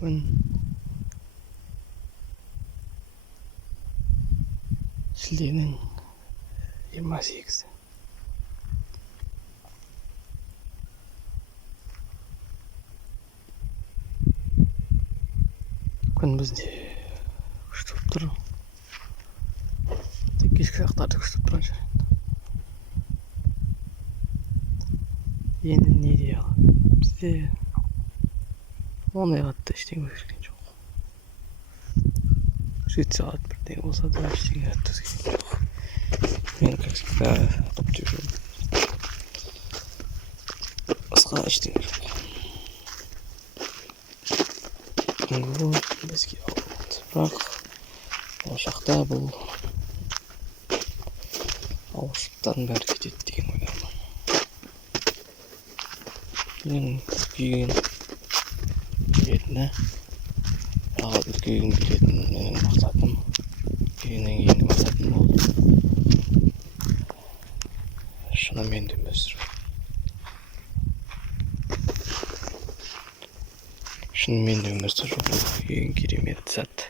Бүгін шілденің 28-і. Күн бізде күшті болып тұр. Тек кешкі жақтарды күшті болып тұрған шығар. Енді не дей алады? Бізде ондай қатты ештеңе өзгерген жоқ. Сөйтсе сағат бірдеңе болса да ештеңе қатты өзгерген жоқ. Мен как всегда топ деп жүрмін. Басқа ештеңе жоқ. Бұл бізге ауырды. Бірақ болашақта бұл ауыршықтан бәрі кетеді деген ойдамын. Мен үлкейген білетіні, аға үлкейген білетін менің мақсатым. Үлкейгеннен кейінгі мақсатым болды. Шынымен де өмір сүру. Шынымен де өмір сүру бұл ең керемет зат.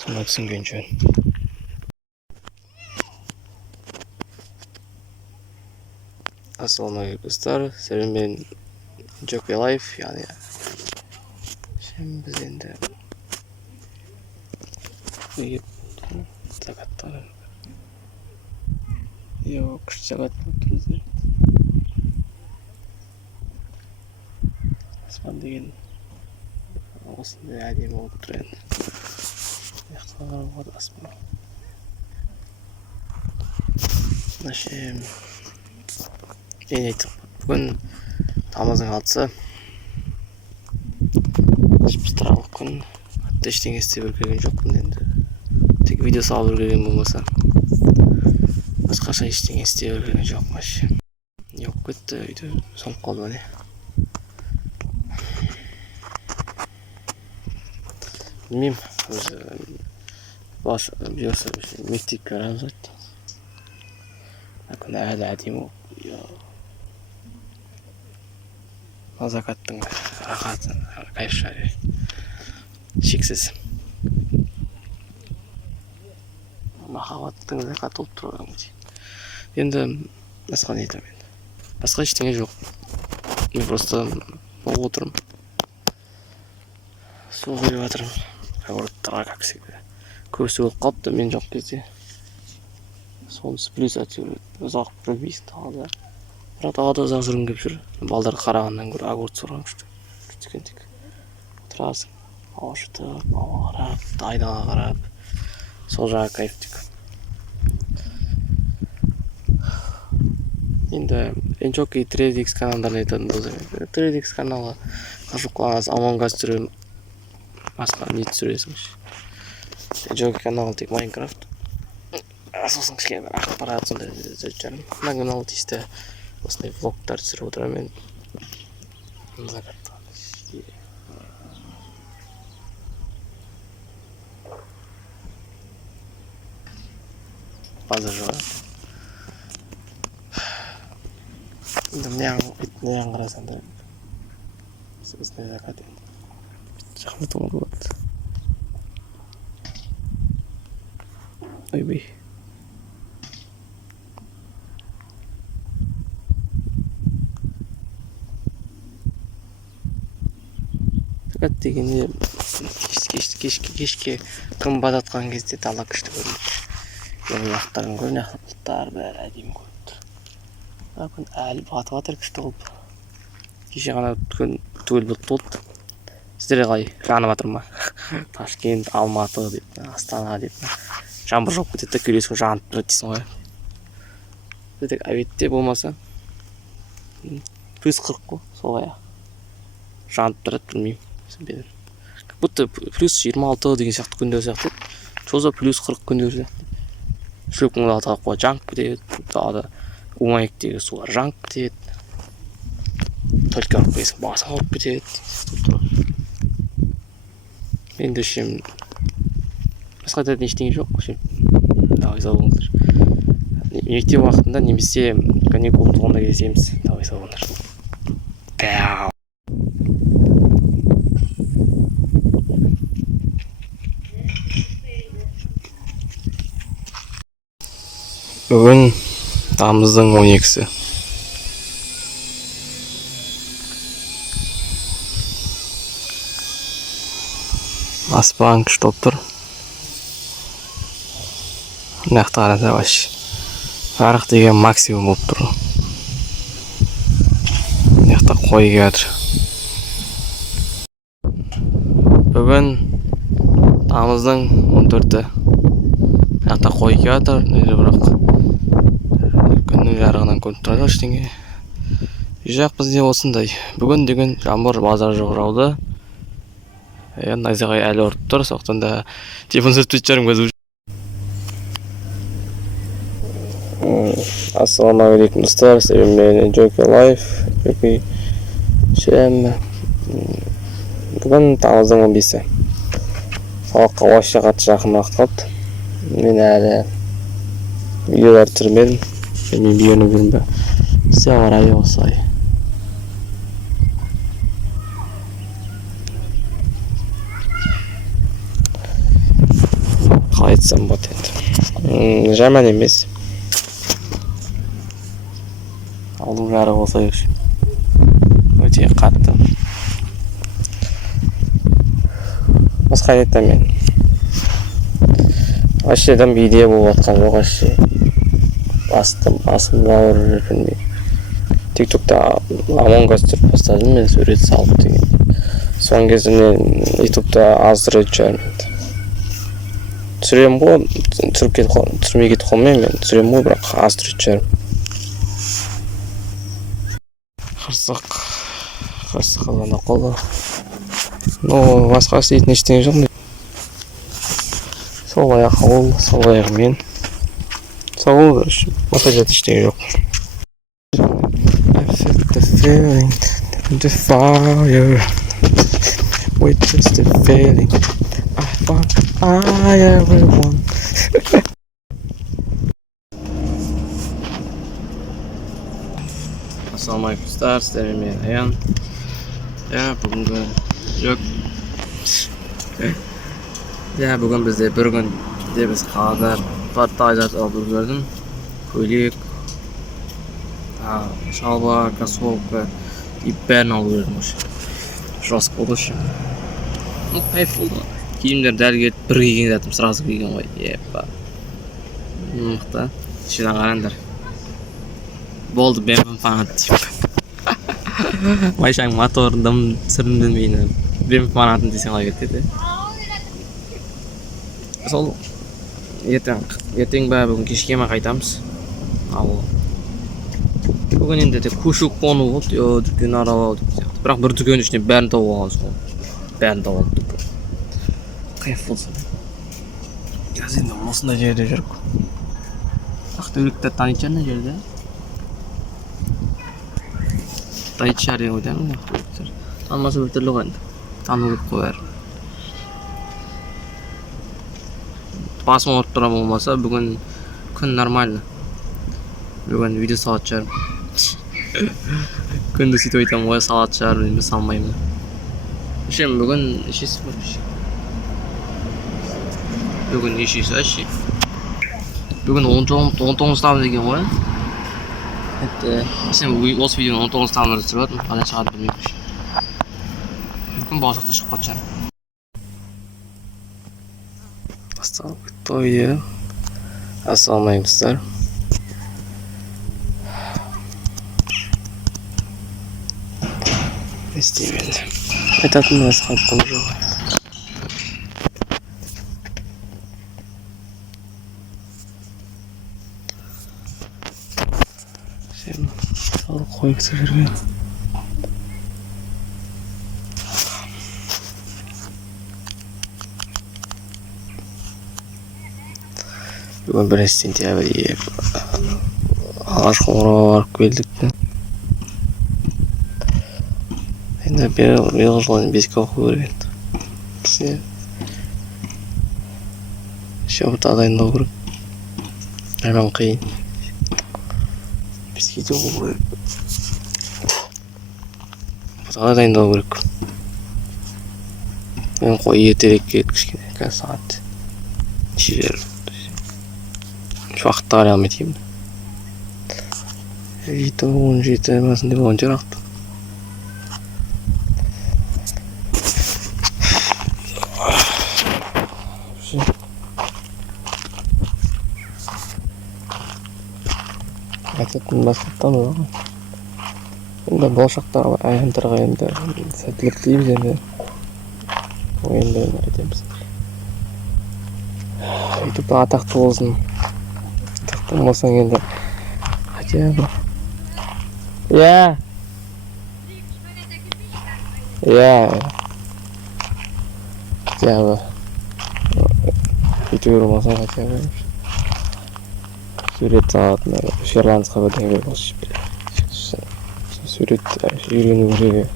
Соны түсінген жөн. Ассалаумағалейкум достар, сіздермен Jockey Life, яғни біз енді сағаттар күшті сағат болып тұрыздар. Аспан деген осындай әдемі болып тұр енді. Яқтыға қарауға аспан. Нашем ең айтық бүгін тамыздың 6-сы. Шыпыстыралық күн. Қатты ештеңе істеп үлгерген жоқпын енді. Тек видео салып үлгерген болмаса. Басқаша ештеңе істеп үлгерген жоқпын вообще. Не болып кетті, үйде соңып қалды ма не? Білмеймін, өзі бұйырса мектепке барамыз айтты. Күн әлі әдемі болып. Закаттың рахаты, кайф шары. Шексіз. Махаббаттың закаты болып тұрған ғой. Енді басқа не айтамын енді. Басқа ештеңе жоқ. Мен просто болып отырмын. Су құйып жатырмын. Огородтарға, как всегда. Көбісі болып қалыпты мен жоқ кезде. Сонысы плюс әйтеуір ұзақ білмейсің тағы да. Бірақ тағы да ұзақ жүргім келіп жүр. Балдарға қарағаннан гөрі огурец сұраған күшті. Күшті. Тұрасың, ауа жұтып, ауа қарап, айдала қарап. Сол жағы кайфтік. Енді Jockey 3DX каналдарын айтатын болсам, 3DX каналы қашып қалғаныз Among Us түсіремін. Басқа не түсіресің? Jockey каналы тек Майнкрафт. Сосын кішкене бір ақпарат сондай жарым. Мына канал тиісті осындай влогтар түсіріп отырамын мен. Базар жоғар. Енді неғын қарасам да осындай закат енді. Жақындатуға болады. Ойбай. Закат дегенде кешке күн бататқан кезде дала күшті көрінеді. Бұл уақыттарын көріне бұлттар бәрі әдемі көрініп тұр. Күн әлі батып жатыр күшті қылып. Кеше ғана күн түгел бұлт болды. Сіздер қалай жанып жатыр ма? Ташкент, Алматы деп, Астана деп. Жаңбыр жауып кетеді, күйлесің жанып тұрады дейсің ғой. Тек әуетте болмаса плюс 40 қой, солай жанып тұрады, білмеймін. Как будто плюс 26 деген сияқты күндер сияқты. Чоза плюс 40 күндер сияқты. Шлюпкаңды алтыға қоя жанып кетеді. Тағы да Умаектегі сулар жанып кетеді. Только алып қойсаң басың ауырып кетеді. Мен де ішем басқа айтатын ештеңе жоқ. Давай сау болыңыздар. Мектеп уақытында немесе каникул болғанда кездесеміз. Давай сау болыңыздар. Бүгін тамыздың 12-сі. Аспан күшті болып тұр. Нақты қараса вообще 40 деген максимум болып тұр. Нақты қой келатыр. Бүгін тамыздың 14-і. Нақты қой келатыр. Бірақ күннің жарығынан көрініп тұрады ештеңе. Үй жақ бізде осындай. Бүгін деген жаңбыр базар жоқ жауды. Найзағай әлі ұрып тұр, соқтан да телефон сүртпейді жарым көзі. Ассалаумағалейкум достар, сәлем мен Jockey Life, Jockey Шем. Бүгін тамыздың 15-і. Сабаққа вообще қатты жақын уақыт қалды. Мен әлі видеолар түсірмедім. Мен видеоны көрінбе. Бізде ауа райы осылай. Қалай айтсам болады енді. Жаман емес. Алдың жарығы болса өші. Өте қатты. Басқа айтам мен. Ашедан видео болып атқан жоқ ашы. Басым ауыр жүрмей. Тиктокта Among Us түсіріп бастадым мен, сурет салып деген. Соңғы кезде мен ютубта аз сурет жүрмейді. Түсірем ғой, түсірмей кетіп қалмайым мен. Түсірем ғой, бірақ аз сурет жүрмейді. Қырсық қалғанда қолы. Но басқа істейтін ештеңе жоқ. Сол аяқ ол, сол аяқ мен. Сол басқа жат ештеңе жоқ. I felt the feeling, the fire, with just the feeling I thought I ever want. Assalamualaikum dostlar, sizlerle ben Ayhan. Бүгінгі жоқ. Бүгін бізде бір күн біз қалада парта алып көрдім. Көйлек, шалбар, кроссовка бәрін алып көрдім. Жас болды ше. Кайф болды. Киімдер дәл келіп бір киген жатым, сразу киген ғой. Мықты. Шедан қараңдар. Болды, бен фанат дейіп. Майшаң мотордым түсірімден мені бен фанатын десең қалай кетеді. Сол ертең бәрі бүгін кешке ма қайтамыз. Бүгін енді көшу қону болды, дүкен аралау деп сияқты. Бірақ бір дүкен ішіне бәрін тауып аламыз ғой. Бәрін тауып алдық. Кайф болсын. Қазір енді осындай жерде жүрік. Ақтөбеліктер танитын шығар жерде. Тайчар деген ойдамын, ақтөбеліктер. Танымаса бір түрлі ғой енді. Тану көп қойар. Басым ауырып тұрған болмаса, бүгін күн нормально. Бүгін видео салат шығарым. Күнді сөйтіп айтамын ғой, салат шығарым, салмаймын. Үшем, бүгін ішесі бар. Бүгін ішесі әші. Бүгін 19 сынап деген ғой. Сен осы видеоны 19 сынабында түсіріп жатырмын, қандай шығады білмеймін. Мүмкін болашақта шығып шығар. Басталып кетті видео. Ассалаумағалейкум достар. Не істеймін енді. Айтатын басқа айтқым жоқ. Сен қой кісі жүрген. Бүгін бір сентябрь алғаш қоңырауға барып келдік. Енді биылғы жылы беске оқу керек. Бізде шабыт дайындау керек. Әрмен қиын. Беске де оқу керек. Бұтаға дайындау керек. Мен қой ертерек келді кішкене, қазір сағат нешелер. Şu vaqtda qaray алмайды екенмін. 17 масында болған шығар вақыт. Айтатын басқаттан ғой. Енді болашақта ағайындарға енді сәттілік тілейміз енді. Ойындарына айтамыз. Ютубта атақты болсын. Атақты болсаң енді хотя бы. Я. Хотя бы. Ютубер болсаң хотя бы. Сурет салатын фрилансқа бірдеңе болшы. Сурет үйрену керек.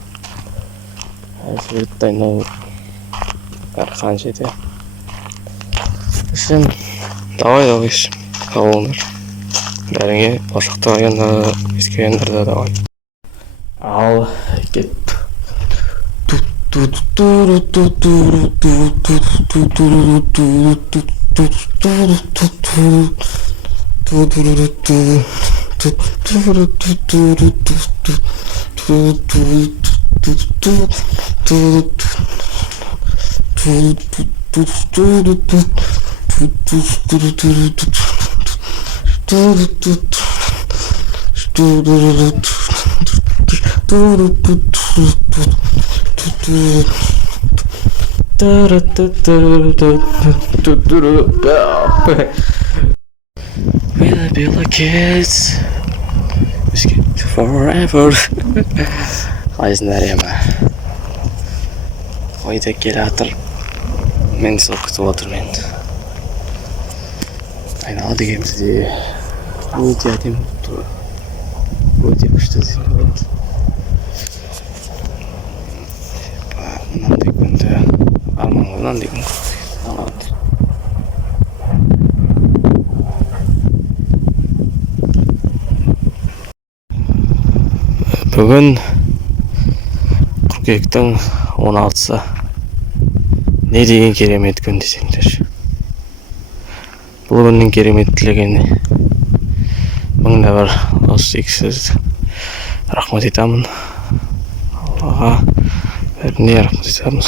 Сурет дайындау қанша ете. Үшін давай қабылыңдар. Бәріңе болашақта аяндары, ескі аяндарда давай. Ал кет. We'll be like kids forever. Қайсыңдар ема. Қойда келе атыр. Мен сол күтіп отырмын енді. Айнала дегенімізде өте әдемі болды. Өте күшті деймін. Мынандай күнді арманнан деген алады. Бүгін қыркүйектің 16-сы. Не деген керемет күн десеңдер. Бұл күннің кереметтілігіне мыңда бір осы иксіз рахмет етамын. Аллаға бәріне рахмет етамыз.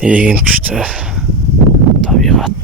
Не деген күшті табиғат.